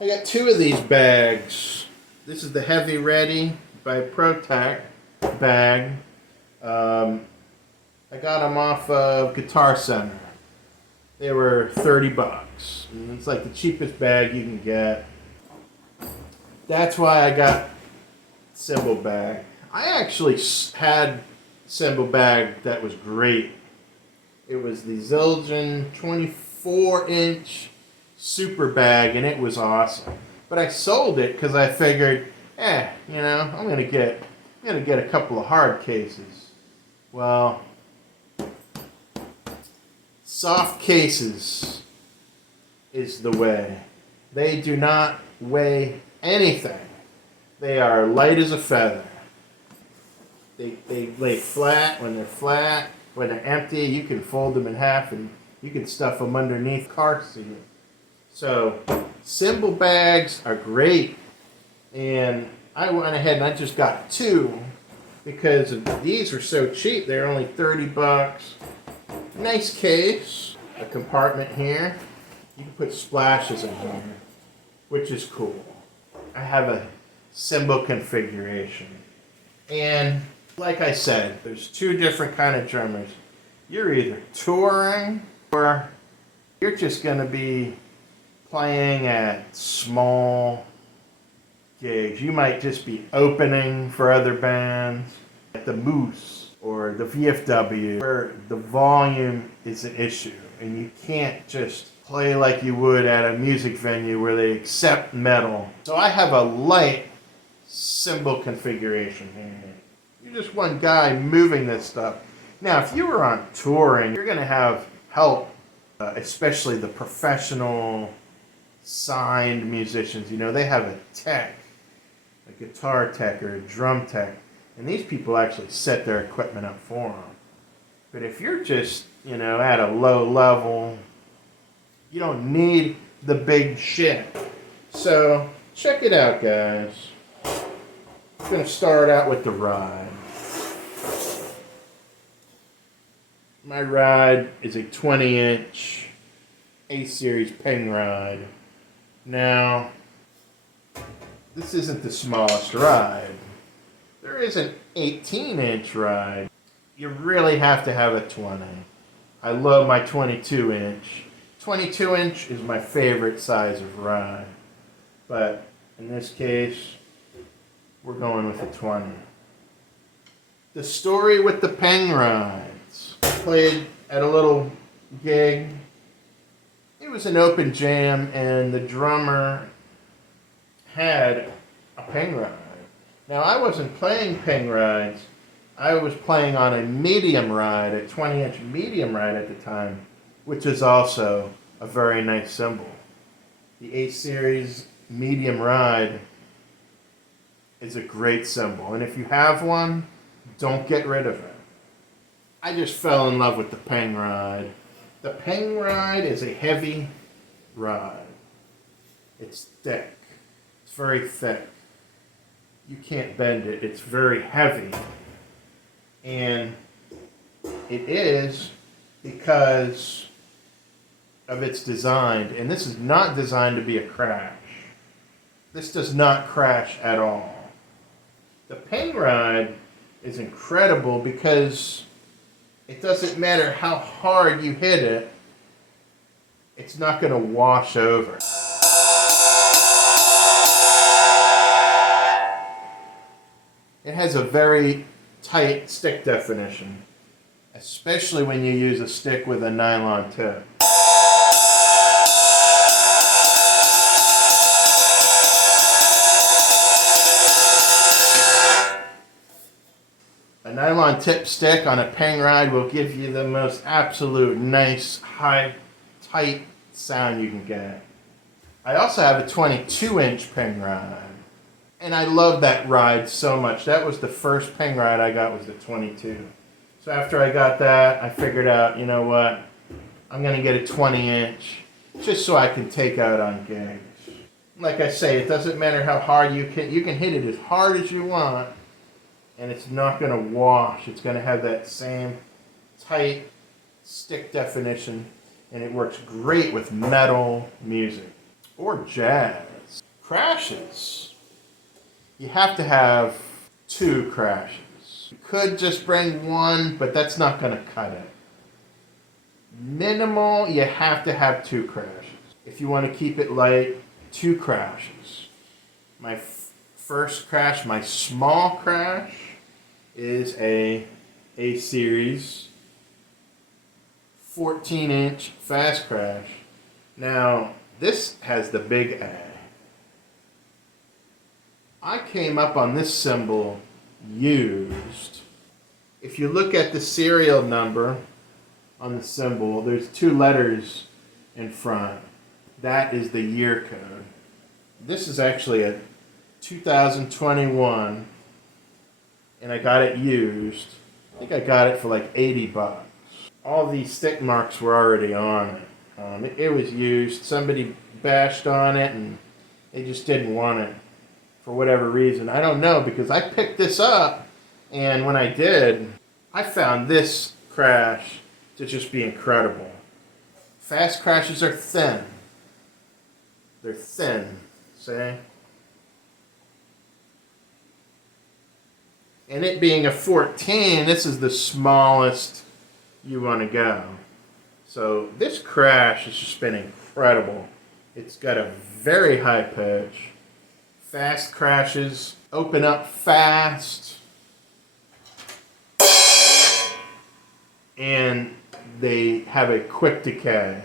I got two of these bags. This is the Heavy Ready by Protec bag. I got them off of Guitar Center. They were 30 bucks. And it's like the cheapest bag you can get. That's why I got cymbal bag. I actually had cymbal bag that was great. It was the Zildjian 24-inch super bag, and it was awesome. But I sold it because I figured, I'm gonna get a couple of hard cases. Well, soft cases is the way. They do not weigh anything. They are light as a feather. They lay flat. When they're flat, when they're empty, you can fold them in half and you can stuff them underneath car seat. So, cymbal bags are great. And I went ahead and I just got two because these are so cheap. They're only 30 bucks. Nice case. A compartment here. You can put splashes in here, which is cool. I have a cymbal configuration. And like I said, there's two different kind of drummers. You're either touring or you're just going to be playing at small gigs. You might just be opening for other bands at the Moose or the VFW where the volume is an issue and you can't just play like you would at a music venue where they accept metal. So I have a light cymbal configuration here. You're just one guy moving this stuff. Now, if you were on touring, you're going to have help, especially the professional signed musicians. You know, they have a tech, a guitar tech or a drum tech, and these people actually set their equipment up for them. But if you're just, at a low level, you don't need the big shit. So, check it out, guys. I'm going to start out with the ride. My ride is a 20-inch A-Series ping ride. Now, this isn't the smallest ride. There is an 18-inch ride. You really have to have a 20. I love my 22-inch. 22-inch is my favorite size of ride. But in this case, we're going with a 20. The story with the ping rides. Played at a little gig. It was an open jam and the drummer had a ping ride. Now I wasn't playing ping rides. I was playing on a medium ride, a 20-inch medium ride at the time, which is also a very nice cymbal. The A-Series medium ride is a great cymbal, and if you have one, don't get rid of it. I just fell in love with the ping ride. The ping ride is a heavy ride. It's thick. It's very thick. You can't bend it. It's very heavy. And it is because of its design. And this is not designed to be a crash. This does not crash at all. The ping ride is incredible because it doesn't matter how hard you hit it, it's not going to wash over. It has a very tight stick definition, especially when you use a stick with a nylon tip. A nylon tip stick on a ping ride will give you the most absolute nice, high, tight sound you can get. I also have a 22-inch ping ride. And I love that ride so much. That was the first ping ride I got was the 22. So after I got that, I figured out, you know what? I'm going to get a 20-inch just so I can take out on gigs. Like I say, it doesn't matter how hard you can hit it as hard as you want. And it's not going to wash. It's going to have that same tight stick definition. And it works great with metal music or jazz. Crashes. You have to have 2 crashes. You could just bring 1, but that's not going to cut it. Minimal, you have to have 2 crashes. If you want to keep it light, 2 crashes. My first crash, my small crash, is a series 14-inch fast crash. Now, this has the big A. I came up on this cymbal used. If you look at the serial number on the cymbal, there's 2 letters in front. That is the year code. This is actually a 2021, and I got it used. I think I got it for like $80. All these stick marks were already on it. It was used. Somebody bashed on it, and they just didn't want it for whatever reason. I don't know, because I picked this up, and when I did, I found this crash to just be incredible. Fast crashes are thin. They're thin, see? And it being a 14, this is the smallest you want to go. So this crash has just been incredible. It's got a very high pitch. Fast crashes open up fast. And they have a quick decay.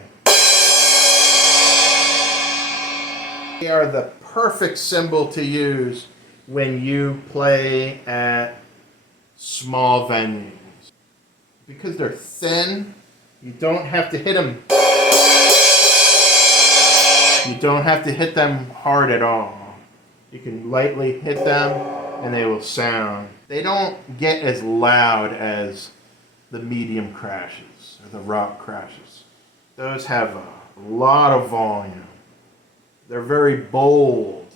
They are the perfect cymbal to use when you play at small venues. Because they're thin, you don't have to hit them. You don't have to hit them hard at all. You can lightly hit them and they will sound. They don't get as loud as the medium crashes or the rock crashes. Those have a lot of volume. They're very bold.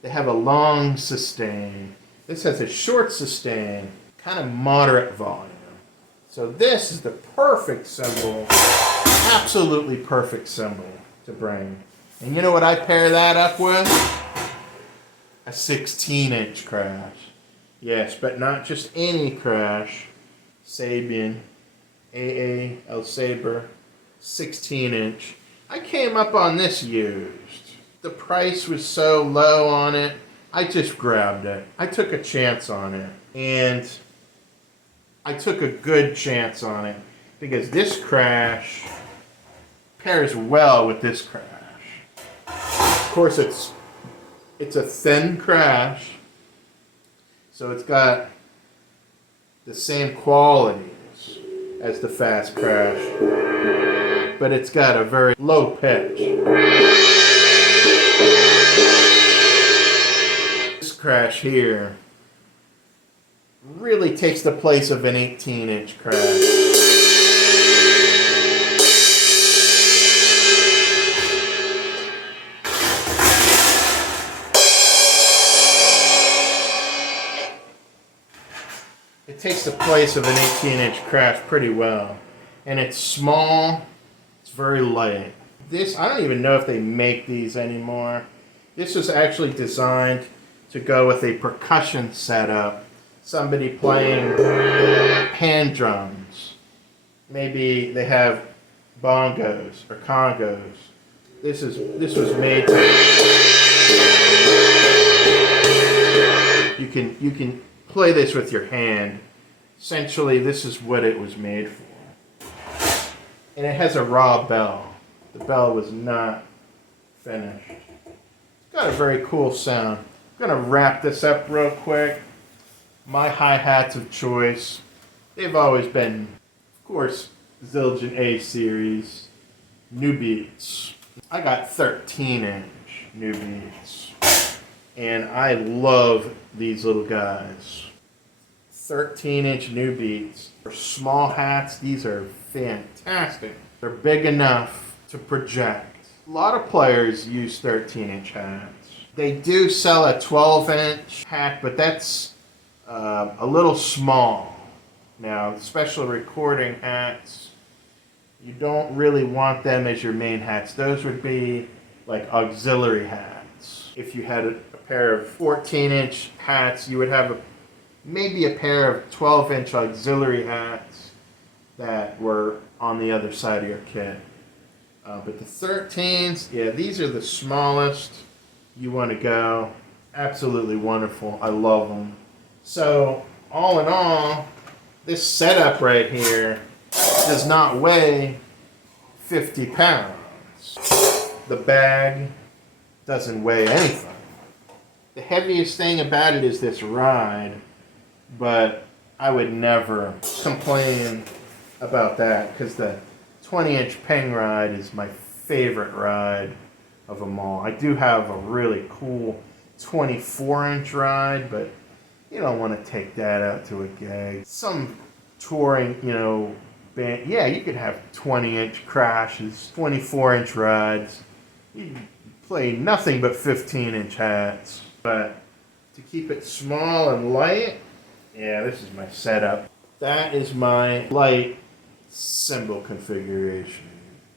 They have a long sustain. This has a short sustain, kind of moderate volume. So this is the perfect cymbal, absolutely perfect cymbal to bring. And you know what I pair that up with? A 16-inch crash. Yes, but not just any crash. Sabian, AA El Saber, 16-inch. I came up on this used. The price was so low on it, I just grabbed it. I took a chance on it. And I took a good chance on it because this crash pairs well with this crash. Of course, it's a thin crash, so it's got the same qualities as the fast crash, but it's got a very low pitch. This crash here really takes the place of an 18-inch crash. It takes the place of an 18-inch crash pretty well. And it's small, it's very light. This, I don't even know if they make these anymore. This was actually designed to go with a percussion setup. Somebody playing hand drums. Maybe they have bongos or congos. This was made to. You can play this with your hand. Essentially, this is what it was made for. And it has a raw bell. The bell was not finished. It's got a very cool sound. I'm gonna wrap this up real quick. My hi-hats of choice, they've always been, of course, Zildjian A series, New Beats. I got 13-inch New Beats, and I love these little guys. 13-inch New Beats. For small hats, these are fantastic. They're big enough to project. A lot of players use 13-inch hats. They do sell a 12-inch hat, but that's a little small. Now, special recording hats, you don't really want them as your main hats. Those would be like auxiliary hats. If you had a pair of 14-inch hats, you would have maybe a pair of 12-inch auxiliary hats that were on the other side of your kit. But the 13s, yeah, these are the smallest you want to go. Absolutely wonderful. I love them. So, all in all, this setup right here does not weigh 50 pounds. The bag doesn't weigh anything. The heaviest thing about it is this ride, but I would never complain about that because the 20-inch ping ride is my favorite ride of them all. I do have a really cool 24-inch ride, but you don't want to take that out to a gig. Some touring, band, yeah, you could have 20-inch crashes, 24-inch rides. You play nothing but 15-inch hats. But to keep it small and light, yeah, this is my setup. That is my light cymbal configuration.